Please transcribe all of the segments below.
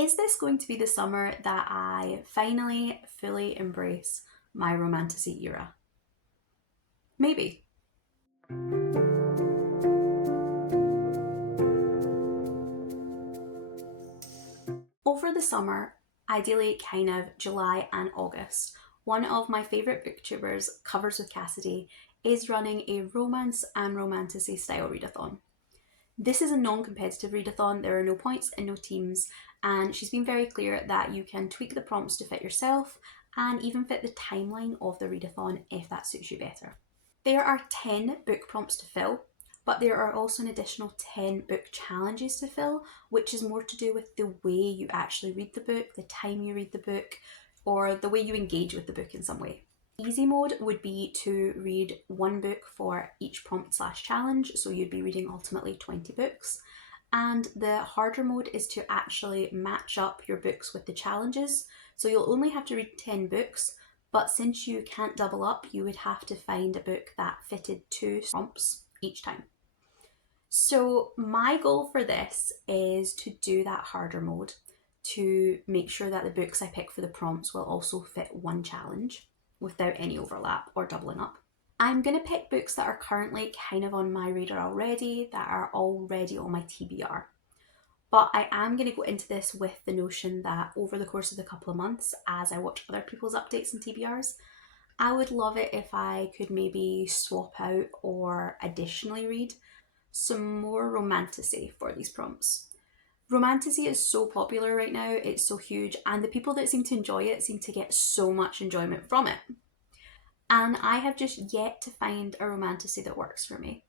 Is this going to be the summer that I finally fully embrace my romantasy era? Maybe. Over the summer, ideally kind of July and August, one of my favourite booktubers, Covers with Cassidy, is running a romance and romantasy style readathon. This is a non-competitive readathon, there are no points and no teams, and she's been very clear that you can tweak the prompts to fit yourself and even fit the timeline of the readathon if that suits you better. There are 10 book prompts to fill, but there are also an additional 10 book challenges to fill, which is more to do with the way you actually read the book, the time you read the book, or the way you engage with the book in some way. Easy mode would be to read one book for each prompt slash challenge, so you'd be reading ultimately 20 books. And the harder mode is to actually match up your books with the challenges, so you'll only have to read 10 books, but since you can't double up, you would have to find a book that fitted 2 prompts each time. So my goal for this is to do that harder mode, to make sure that the books I pick for the prompts will also fit one challenge without any overlap or doubling up. I'm going to pick books that are currently kind of on my radar already, that are already on my TBR. But I am going to go into this with the notion that over the course of the couple of months, as I watch other people's updates and TBRs, I would love it if I could maybe swap out or additionally read some more romantasy for these prompts. Romantasy is so popular right now, it's so huge, and the people that seem to enjoy it seem to get so much enjoyment from it. And I have just yet to find a romantasy that works for me.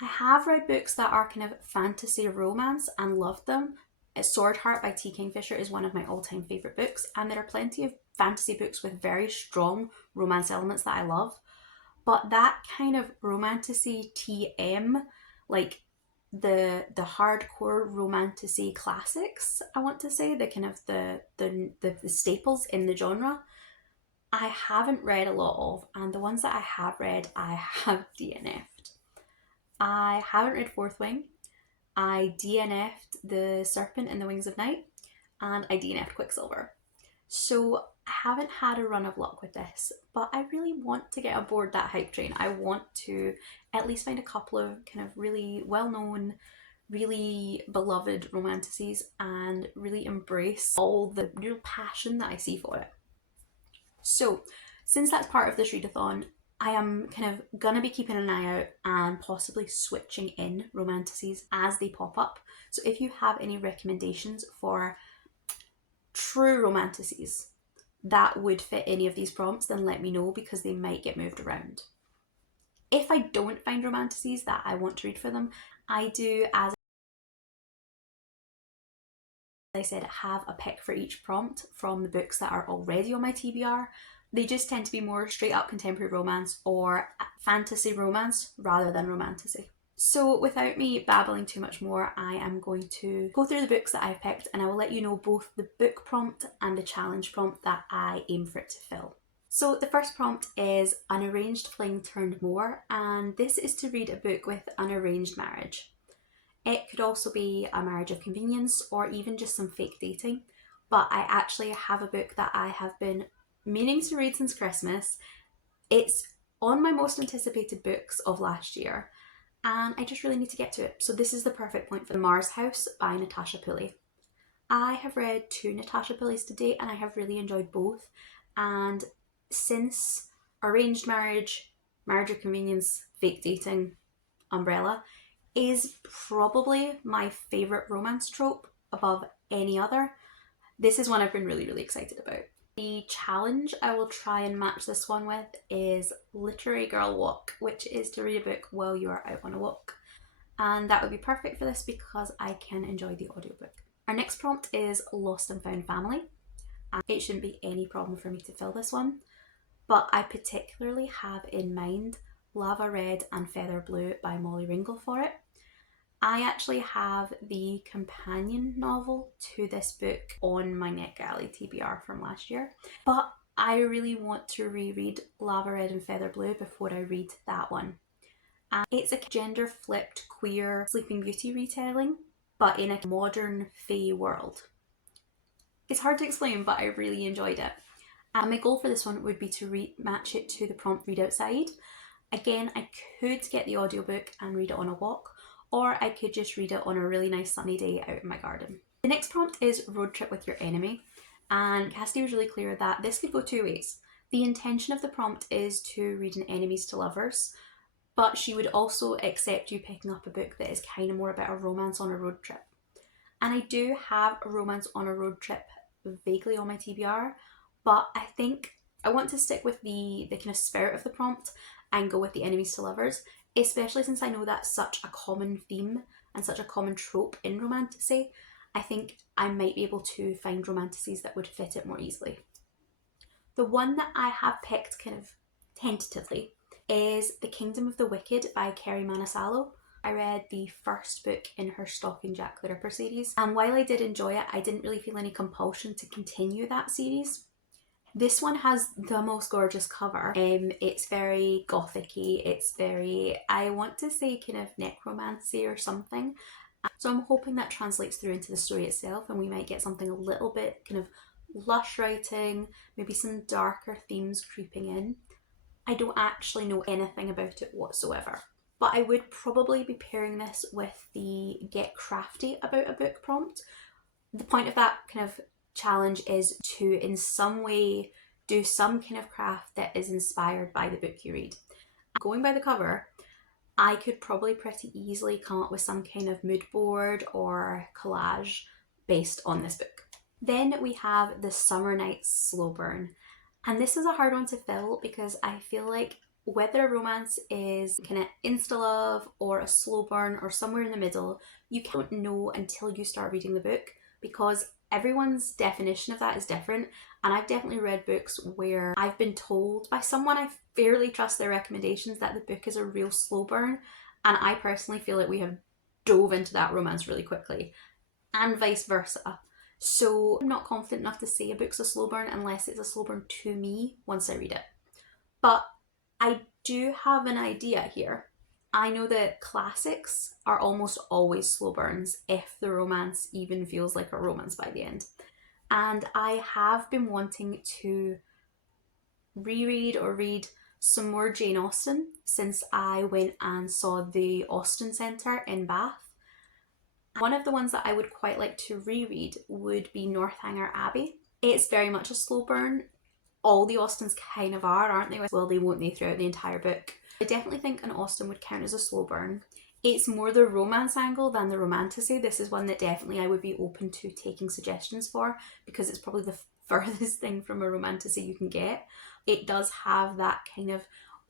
I have read books that are kind of fantasy romance and loved them. Sword Heart by T. Kingfisher is one of my all-time favourite books, and there are plenty of fantasy books with very strong romance elements that I love. But that kind of romantasy TM, like the hardcore romantasy classics, I want to say, the kind of the staples in the genre, I haven't read a lot of, and the ones that I have read, I have DNF'd. I haven't read Fourth Wing. I DNF'd The Serpent in the Wings of Night, and I DNF'd Quicksilver. So I haven't had a run of luck with this, but I really want to get aboard that hype train. I want to at least find a couple of kind of really well-known, really beloved romantasies and really embrace all the real passion that I see for it. So since that's part of this readathon, I am kind of gonna be keeping an eye out and possibly switching in romantasies as they pop up. So if you have any recommendations for true romantasies that would fit any of these prompts, then let me know, because they might get moved around. If I don't find romantasies that I want to read for them, I do, as I said, have a pick for each prompt from the books that are already on my TBR. They just tend to be more straight up contemporary romance or fantasy romance rather than romantasy. So without me babbling too much more, I am going to go through the books that I've picked, and I will let you know both the book prompt and the challenge prompt that I aim for it to fill. So the first prompt is An Arranged Fling Turned More, and this is to read a book with an arranged marriage. It could also be a marriage of convenience or even just some fake dating, but I actually have a book that I have been meaning to read since Christmas. It's on my most anticipated books of last year, and I just really need to get to it. So this is the perfect point for Mars House by Natasha Pulley. I have read 2 Natasha Pulleys to date, and I have really enjoyed both. And since arranged marriage, marriage of convenience, fake dating umbrella is probably my favourite romance trope above any other, this is one I've been really, really excited about. The challenge I will try and match this one with is Literary Girl Walk, which is to read a book while you are out on a walk. And that would be perfect for this because I can enjoy the audiobook. Our next prompt is Lost and Found Family. And it shouldn't be any problem for me to fill this one, but I particularly have in mind Lava Red and Feather Blue by Molly Ringle for it. I actually have the companion novel to this book on my NetGalley TBR from last year, but I really want to reread Lava Red and Feather Blue before I read that one. And it's a gender flipped queer Sleeping Beauty retelling, but in a modern fae world. It's hard to explain, but I really enjoyed it. And my goal for this one would be to match it to the prompt read outside. Again, I could get the audiobook and read it on a walk, or I could just read it on a really nice sunny day out in my garden. The next prompt is road trip with your enemy, and Cassidy was really clear that this could go two ways. The intention of the prompt is to read an enemies to lovers, but she would also accept you picking up a book that is kind of more about a romance on a road trip. And I do have a romance on a road trip vaguely on my TBR, but I think I want to stick with the kind of spirit of the prompt and go with the enemies to lovers, especially since I know that's such a common theme and such a common trope in romantasy. I think I might be able to find romantasies that would fit it more easily. The one that I have picked kind of tentatively is The Kingdom of the Wicked by Kerry Manassalo. I read the first book in her Stalking Jack the Ripper series, and while I did enjoy it, I didn't really feel any compulsion to continue that series. This one has the most gorgeous cover. It's very gothic-y, it's very, I want to say kind of necromancy or something. So I'm hoping that translates through into the story itself, and we might get something a little bit kind of lush writing, maybe some darker themes creeping in. I don't actually know anything about it whatsoever, but I would probably be pairing this with the get crafty about a book prompt. The point of that kind of challenge is to in some way do some kind of craft that is inspired by the book you read. Going by the cover, I could probably pretty easily come up with some kind of mood board or collage based on this book. Then we have The Summer Nights Slow Burn. And this is a hard one to fill because I feel like whether a romance is kind of insta-love or a slow burn or somewhere in the middle, you can't know until you start reading the book, because everyone's definition of that is different. And I've definitely read books where I've been told by someone I fairly trust their recommendations that the book is a real slow burn, and I personally feel like we have dove into that romance really quickly, and vice versa. So I'm not confident enough to say a book's a slow burn unless it's a slow burn to me once I read it. But I do have an idea here. I know that classics are almost always slow burns if the romance even feels like a romance by the end. And I have been wanting to reread or read some more Jane Austen since I went and saw the Austen Centre in Bath. One of the ones that I would quite like to reread would be Northanger Abbey. It's very much a slow burn. All the Austens kind of are, aren't they? Well, they won't they throughout the entire book. I definitely think an Austen would count as a slow burn. It's more the romance angle than the romantasy. This is one that definitely I would be open to taking suggestions for, because it's probably the furthest thing from a romantasy you can get. It does have that kind of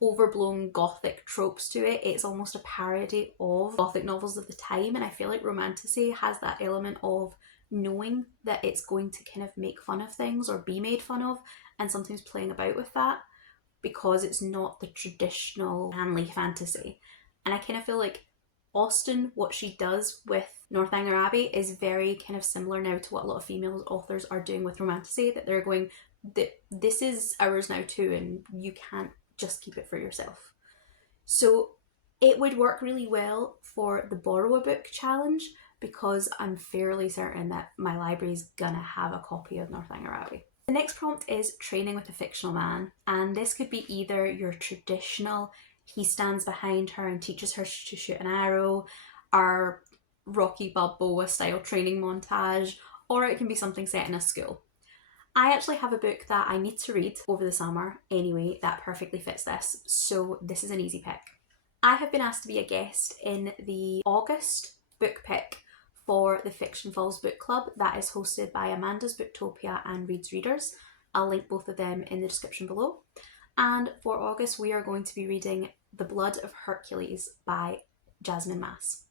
overblown gothic tropes to it. It's almost a parody of gothic novels of the time, and I feel like romantasy has that element of knowing that it's going to kind of make fun of things or be made fun of, and sometimes playing about with that because it's not the traditional manly fantasy. And I kind of feel like Austen, what she does with Northanger Abbey is very kind of similar now to what a lot of female authors are doing with romantasy, that they're going, this is ours now too, and you can't just keep it for yourself. So it would work really well for the Borrow a Book challenge, because I'm fairly certain that my library is gonna have a copy of Northanger Abbey. The next prompt is Training with a Fictional Man, and this could be either your traditional he stands behind her and teaches her to shoot an arrow, our Rocky Balboa style training montage, or it can be something set in a school. I actually have a book that I need to read over the summer anyway that perfectly fits this, so this is an easy pick. I have been asked to be a guest in the August book pick for the Fiction Falls Book Club that is hosted by Amanda's Booktopia and Reads Readers. I'll link both of them in the description below. And for August, we are going to be reading The Blood of Hercules by Jasmine Mass.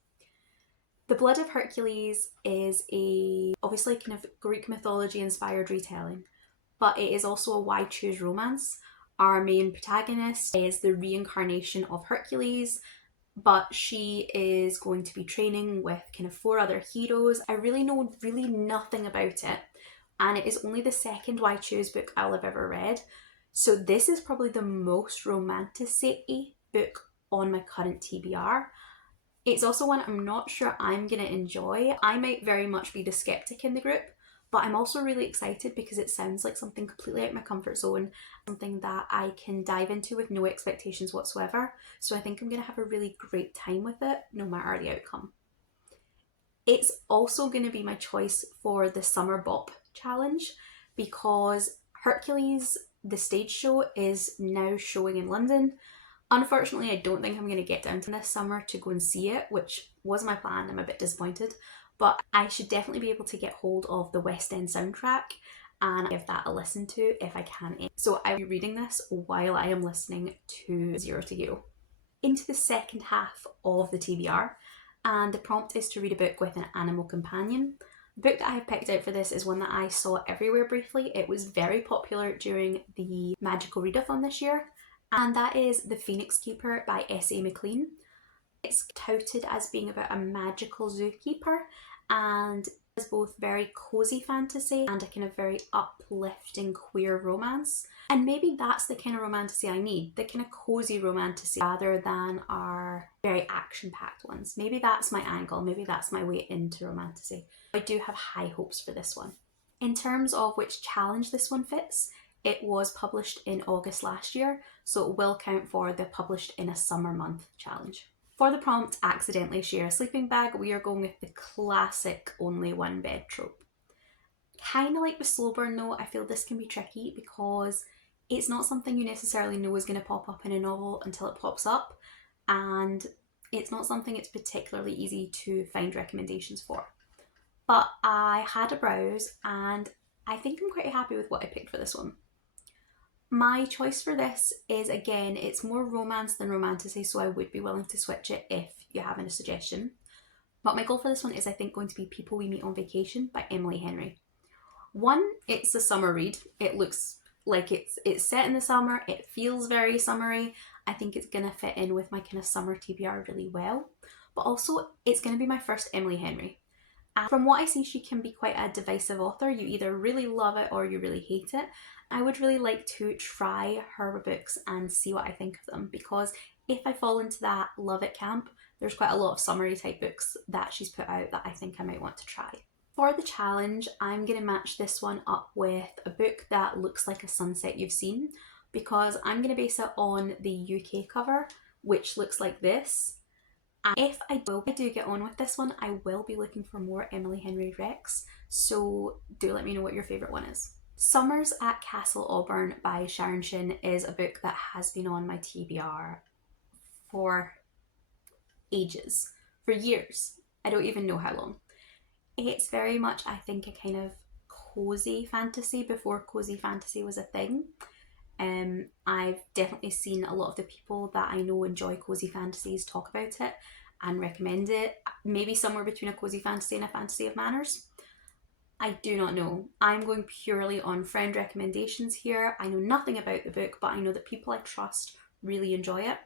The Blood of Hercules is a obviously kind of Greek mythology inspired retelling, but it is also a why choose romance. Our main protagonist is the reincarnation of Hercules, but she is going to be training with kind of 4 other heroes. I really know nothing about it, and it is only the second why choose book I'll have ever read. So this is probably the most romantasy book on my current TBR. It's also one I'm not sure I'm going to enjoy. I might very much be the skeptic in the group, But I'm also really excited because it sounds like something completely out of my comfort zone, something that I can dive into with no expectations whatsoever. So I think I'm going to have a really great time with it, no matter the outcome. It's also going to be my choice for the Summer Bop Challenge because Hercules, the stage show, is now showing in London. Unfortunately, I don't think I'm going to get down to this summer to go and see it, which was my plan. I'm a bit disappointed. But I should definitely be able to get hold of the West End soundtrack and give that a listen to if I can. So I'll be reading this while I am listening to Zero to Hero. Into the second half of the TBR, and the prompt is to read a book with an animal companion. The book that I have picked out for this is one that I saw everywhere briefly. It was very popular during the Magical Readathon this year, and that is The Phoenix Keeper by S.A. McLean. It's touted as being about a magical zookeeper, and is both very cozy fantasy and a kind of very uplifting queer romance. And maybe that's the kind of romantasy I need, the kind of cozy romantasy rather than our very action-packed ones. Maybe that's my angle, maybe that's my way into romantasy. I do have high hopes for this one. In terms of which challenge this one fits, it was published in August last year, so it will count for the published in a summer month challenge. For the prompt, accidentally share a sleeping bag, we are going with the classic only one bed trope. Kind of like with slow burn though, I feel this can be tricky because it's not something you necessarily know is going to pop up in a novel until it pops up, and it's not something it's particularly easy to find recommendations for. But I had a browse and I think I'm quite happy with what I picked for this one. My choice for this is, again, it's more romance than romantasy, so I would be willing to switch it if you have a suggestion. But my goal for this one is, I think, going to be People We Meet on Vacation by Emily Henry. One, it's a summer read. It looks like it's set in the summer. It feels very summery. I think it's going to fit in with my kind of summer TBR really well. But also, it's going to be my first Emily Henry. And from what I see, she can be quite a divisive author. You either really love it or you really hate it. I would really like to try her books and see what I think of them, because if I fall into that love it camp, there's quite a lot of summery type books that she's put out that I think I might want to try. For the challenge, I'm going to match this one up with a book that looks like a sunset you've seen, because I'm going to base it on the UK cover, which looks like this. And if I do get on with this one, I will be looking for more Emily Henry Rex, so do let me know what your favourite one is. Summers at Castle Auburn by Sharon Shin is a book that has been on my TBR for ages, for years. I don't even know how long. It's very much, I think, a kind of cozy fantasy before cozy fantasy was a thing. I've definitely seen a lot of the people that I know enjoy cozy fantasies talk about it and recommend it. Maybe somewhere between a cozy fantasy and a fantasy of manners. I do not know. I'm going purely on friend recommendations here. I know nothing about the book, but I know that people I trust really enjoy it.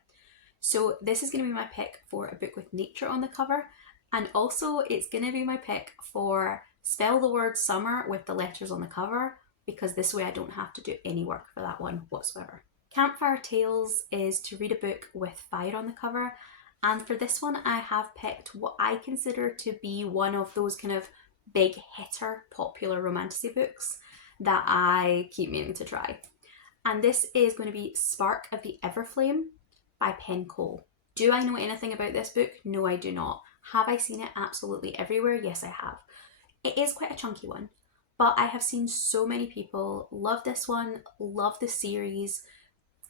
So this is going to be my pick for a book with nature on the cover. And also it's going to be my pick for spell the word summer with the letters on the cover, because this way I don't have to do any work for that one whatsoever. Campfire Tales is to read a book with fire on the cover. And for this one, I have picked what I consider to be one of those kind of big hitter popular romantasy books that I keep meaning to try. And this is going to be Spark of the Everflame by Penn Cole. Do I know anything about this book? No, I do not. Have I seen it absolutely everywhere? Yes, I have. It is quite a chunky one, but I have seen so many people love this one, love the series,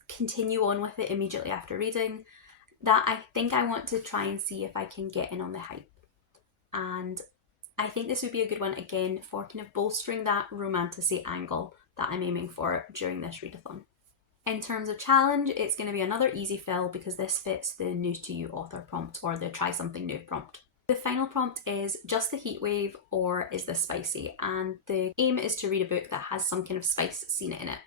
continue on with it immediately after reading, that I think I want to try and see if I can get in on the hype. And I think this would be a good one again for kind of bolstering that romantasy angle that I'm aiming for during this readathon. In terms of challenge, it's going to be another easy fill because this fits the new to you author prompt, or the try something new prompt. The final prompt is just the heatwave or is this spicy? And the aim is to read a book that has some kind of spice scene in it.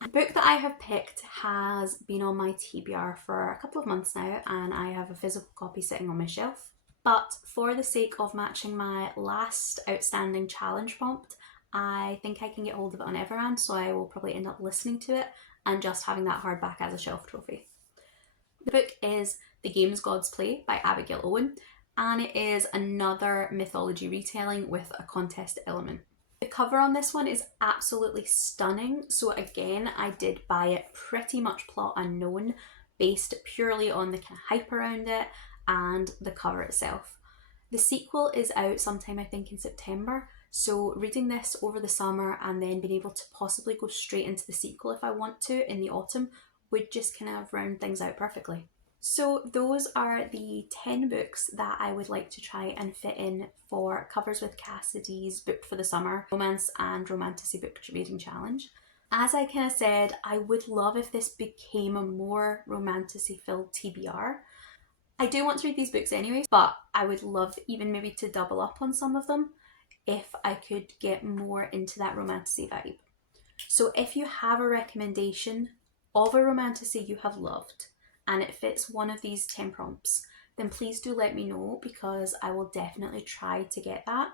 The book that I have picked has been on my TBR for a couple of months now, and I have a physical copy sitting on my shelf. But for the sake of matching my last outstanding challenge prompt, I think I can get hold of it on Everand, so I will probably end up listening to it and just having that hardback as a shelf trophy. The book is The Games Gods Play by Abigail Owen, and it is another mythology retelling with a contest element. The cover on this one is absolutely stunning. So again, I did buy it pretty much plot unknown, based purely on the kind of hype around it and the cover itself. The sequel is out sometime, I think, in September. So reading this over the summer and then being able to possibly go straight into the sequel if I want to in the autumn would just kind of round things out perfectly. So those are the 10 books that I would like to try and fit in for Covers with Cassidy's Book for the Summer Romance and Romantasy Book Reading Challenge. As I kind of said, I would love if this became a more romantasy filled TBR. I do want to read these books anyway, but I would love even maybe to double up on some of them if I could get more into that romantasy vibe. So if you have a recommendation of a romantasy you have loved and it fits one of these 10 prompts, then please do let me know, because I will definitely try to get that.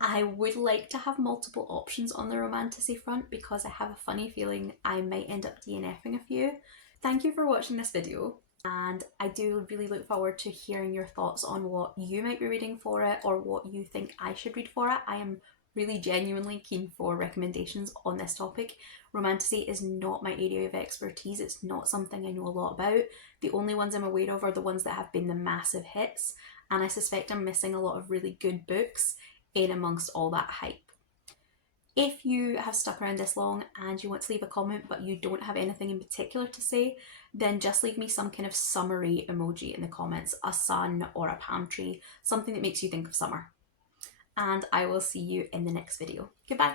I would like to have multiple options on the romantasy front, because I have a funny feeling I might end up DNFing a few. Thank you for watching this video, and I do really look forward to hearing your thoughts on what you might be reading for it or what you think I should read for it. I am really genuinely keen for recommendations on this topic. Romantasy is not my area of expertise. It's not something I know a lot about. The only ones I'm aware of are the ones that have been the massive hits, and I suspect I'm missing a lot of really good books in amongst all that hype. If you have stuck around this long and you want to leave a comment but you don't have anything in particular to say, then just leave me some kind of summary emoji in the comments, a sun or a palm tree, something that makes you think of summer. And I will see you in the next video. Goodbye.